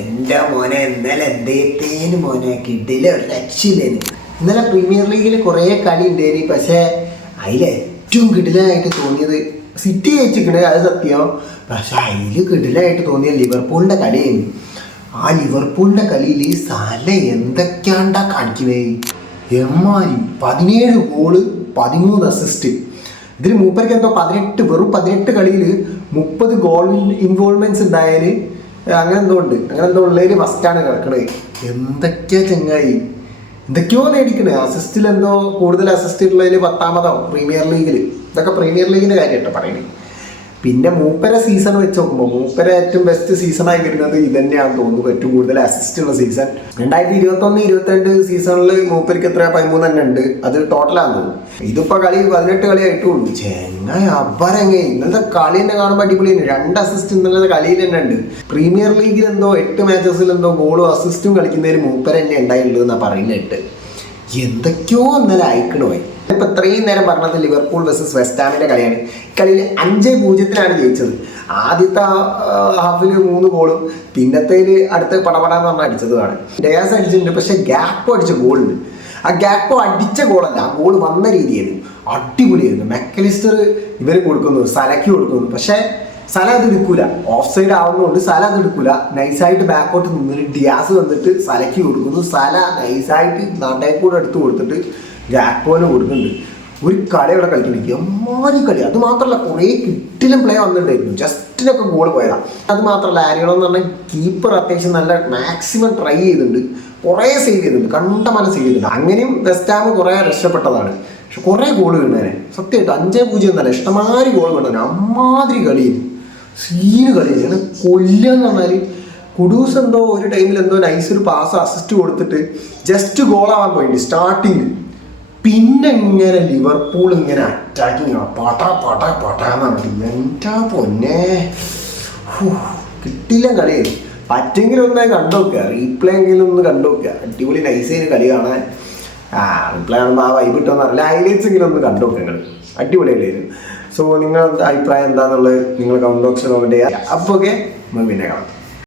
എൻ്റെ മോനെ ഇന്നലെ എന്തേത്തേന് മോനെ കിട്ടിയില്ല, ഒരു രക്ഷയില്ലേന്. ഇന്നലെ പ്രീമിയർ ലീഗിൽ കുറേ കളി ഉണ്ടായിരുന്നു. പക്ഷേ അതിലേറ്റവും കിടിലായിട്ട് തോന്നിയത് സിറ്റി ജയിച്ചിരിക്കണേ, അത് സത്യം. പക്ഷെ അതിൽ കിടിലായിട്ട് തോന്നിയ ലിവർപൂളിൻ്റെ കളിയായിരുന്നു. ആ ലിവർപൂളിൻ്റെ കളിയിൽ സല എന്തൊക്കെയാണ്ടാ കാണിക്കുന്നത്. എമ്മാരി 17 ഗോള് 13 അസിസ്റ്റ്. ഇതിൽ മൂപ്പർക്ക് എന്തോ വെറും 18 കളിയിൽ 30 ഗോൾ ഇൻവോൾവ്മെന്റ്സ് ഉണ്ടായാൽ അങ്ങനെ എന്തോ ഉള്ളതിൽ ഫസ്റ്റാണ് കിടക്കണത്. എന്തൊക്കെയാ ചങ്ങായി, എന്തൊക്കെയോ നേടിക്കണേ. അസിസ്റ്റിൽ എന്തോ കൂടുതൽ അസിസ്റ്റ് ഉള്ളതിൽ 10ാമതോ പ്രീമിയർ ലീഗിൽ. ഇതൊക്കെ പ്രീമിയർ ലീഗിൻ്റെ കാര്യം കേട്ടോ പറയുന്നത്. പിന്നെ മൂപ്പര സീസൺ വെച്ച് നോക്കുമ്പോൾ മൂപ്പര ഏറ്റവും ബെസ്റ്റ് സീസണായി വരുന്നത് ഇത് തന്നെയാണെന്ന് തോന്നുന്നു. ഏറ്റവും കൂടുതൽ അസിസ്റ്റ് ഉള്ള സീസൺ 2021-22 സീസണിൽ മൂപ്പർക്ക് എത്ര 13 തന്നെ ഉണ്ട്. അത് ടോട്ടലാന്ന് തോന്നുന്നു. ഇതിപ്പോൾ കളി 18 കളി ആയിട്ടുള്ളൂ. ചെങ്ങായി അബ്ബരങ്ങ ഇന്നത്തെ കളി തന്നെ കാണുമ്പോൾ അടിപൊളിയാണ്. 2 അസിസ്റ്റ് ഇന്നലത്തെ കളിയിൽ തന്നെ ഉണ്ട്. പ്രീമിയർ ലീഗിൽ എന്തോ 8 മാച്ചസിൽ എന്തോ ഗോളും അസിസ്റ്റും കളിക്കുന്നതിൽ മൂപ്പര തന്നെ ഉണ്ടായിട്ടുള്ളൂ എന്നാണ് പറയുന്നത്. എന്തൊക്കെയോ ഇന്നലെ അയക്കണു പോയി. ഇപ്പം ഇത്രയും നേരം പറഞ്ഞത് ലിവർപൂൾ വേഴ്സസ് വെസ്റ്റ് ഹാമിൻ്റെ കളിയാണ്. കളിയിൽ 5-0 ജയിച്ചത്. ആദ്യത്തെ ഹാഫിൽ 3 ഗോളും പിന്നത്തേൽ അടുത്ത് പടപടാന്ന് പറഞ്ഞാൽ അടിച്ചതുമാണ്. ഡയാസ് അടിച്ചിട്ടുണ്ട്, പക്ഷേ ഗ്യാപ്പോ അടിച്ച ഗോളുണ്ട്. ആ ഗ്യാപ്പോ അടിച്ച ഗോളല്ല, ആ ഗോൾ വന്ന രീതിയായിരുന്നു. അടിപൊളിയായിരുന്നു. മെക്കലിസ്റ്റർ ഇവർ കൊടുക്കുന്നു, സലയ്ക്ക് കൊടുക്കുന്നു. പക്ഷേ സല അത് എടുക്കൂല. ഓഫ് സൈഡ് ആവുന്നതുകൊണ്ട് സല അത് എടുക്കൂല. നൈസായിട്ട് ബാക്കോട്ട് നിന്നിട്ട് ഡിയാസ് വന്നിട്ട് സലയ്ക്ക് കൊടുക്കുന്നു. സല നൈസായിട്ട് നടേക്കൂടെ എടുത്ത് കൊടുത്തിട്ട് ഗ്യാപ്പോന് കൊടുക്കുന്നുണ്ട്. ഒരു കളി അവിടെ കളിക്കുന്നുണ്ട്. എമ്മാരി കളി. അത് മാത്രമല്ല കുറേ കിട്ടിലും പ്ലേ വന്നിട്ടുണ്ടായിരുന്നു. ജസ്റ്റിനൊക്കെ ഗോൾ പോയതാണ്. അത് മാത്രമല്ല ആര്യകളെന്ന് പറഞ്ഞാൽ കീപ്പർ അത്യാവശ്യം നല്ല മാക്സിമം ട്രൈ ചെയ്തിട്ടുണ്ട്. കുറേ സേവ് ചെയ്തിട്ടുണ്ട്, കണ്ടമാനം സേവ് ചെയ്തിട്ടുണ്ട്. അങ്ങനെയും വെസ്റ്റ് ഹാം കുറേ രക്ഷപ്പെട്ടതാണ്. പക്ഷെ കുറേ ഗോൾ വീണേനെ സത്യമായിട്ട് 5-0 എന്നല്ല, ഇഷ്ടമാതിരി ഗോൾ വീണേനെ. അമ്മാതിരി കളിയിൽ സീന് കളിയാണ്. കൊല്ലെന്ന് പറഞ്ഞാൽ കുഡൂസ് എന്തോ ഒരു ടൈമിൽ എന്തോ നൈസൊരു പാസ് അസിസ്റ്റ് കൊടുത്തിട്ട് ജസ്റ്റ് ഗോളാവാൻ പോയിട്ട് സ്റ്റാർട്ടിങ്. പിന്നെ ഇങ്ങനെ ലിവർപൂൾ ഇങ്ങനെ അറ്റാക്കിങ് പട്ടാന്ന് പറഞ്ഞിട്ട് എന്താ പൊന്നെ കിട്ടില്ല കളിയായി. പറ്റെങ്കിലും ഒന്നായി കണ്ടുനോക്കുക, റീപ്ലേ എങ്കിലും ഒന്ന് കണ്ടുനോക്കുക. അടിപൊളി നൈസായി കളി കാണാൻ. റീപ്ലേ കാണുമ്പോൾ ആ വൈകിട്ടൊന്നും അറിയില്ല, ഹൈലൈറ്റ്സ് എങ്കിലും ഒന്ന് കണ്ടുനോക്കുക നിങ്ങൾ. അടിപൊളി കളിയായിരുന്നു. സോ നിങ്ങളുടെ അഭിപ്രായം എന്താണെന്നുള്ളത് നിങ്ങൾ കമന്റ് ബോക്സിൽ കമന്റ് ചെയ്യുക. അപ്പോൾ ഓക്കെ, നമ്മൾ പിന്നെ കാണാം.